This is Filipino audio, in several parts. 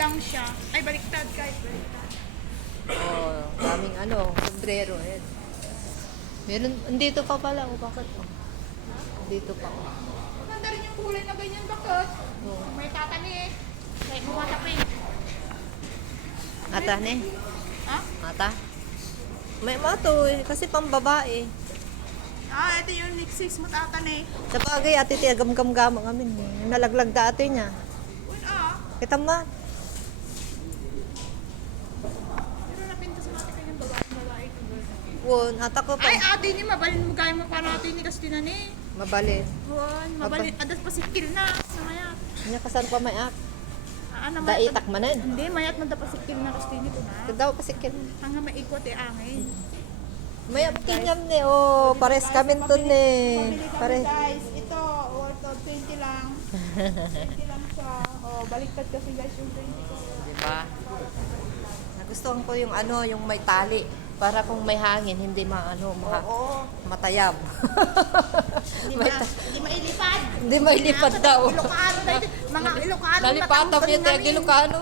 lang siya. Ay, baliktad guys, baliktad. Oh, daming sombrero. Ayan. Meron, andito pa pala. O, bakit? Oh. Dito pa. Oh. Maganda rin yung kulay na ganyan, bakit? Oh. May tatani eh. Kaya mumatapin. Ata, ne? Ha? Ata? May mato eh. Kasi pambabae. Ah, ito yung next 6 mo tatani. Sa bagay, ate, tiyagam-gam-gamang amin. Yung nalaglag dati niya. Uy, ah. Kita ma. Pero napintas natin kanyang babae ko. Won, ata ko pa. Ay, ate ni, mabalin mo kaya mo pa natin ni kasi tinani. Mabali. Won, mabalin. Adas pa si kill na. Namaya. Niya kasan pa may ak. Ano, Daitak manan. Hindi, mayat man dapat si kill na kasi tinito na. Kadaw pasikin. Hanggang maikot eh, angin. May kinyam ne. Oh, pares kami to ne. Pamili kami Pares. guys. Ito, worth of 20 lang. 20 lang siya. Oh, baliktad kasi guys yung 20 ko. Diba? Nagustuhan ko yung yung may tali. Para kung may hangin, hindi Oo. matayab. Hindi mailipad. Hindi mailipad daw. Ilocano dahil mga Ilocano. Nalipatan mo yung taga Ilocano.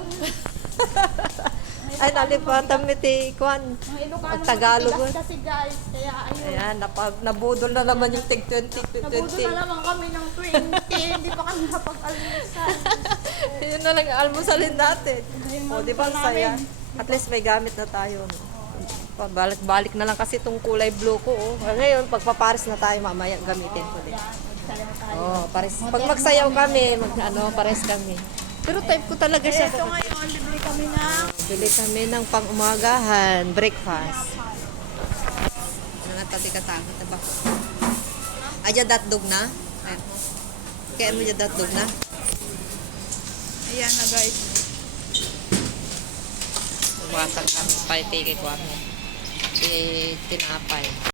Ay, nalipatan mo Kwan. Mga Ilocano Ang Tagalog. matigas kasi guys. Kaya ayun. Ayan, nabudol na naman yung tig 20. Nabudol na naman kami ng 20. Hindi pa kami napag-almusal. Yun na lang ang almusalin natin. Ayun, O, di ba ang almusal saya? namin. At least may gamit na tayo. Balik-balik na lang kasi itong kulay blue ko. Oh. Ngayon, pagpapares na tayo, mamaya gamitin ko din. Yan, magsayaw tayo. Oh, pares. Pag magsayaw kami, pares kami. Pero type ko talaga siya. Ito ngayon, bibili kami ng Bili kami ng pang-umagahan, breakfast. Ano nga tabi katangot na ba? Aja datdog na? Ayan mo. Kaya mo dyan datdog na? ayan na guys. Umatag kami, pa-take ko kami. Tinapay.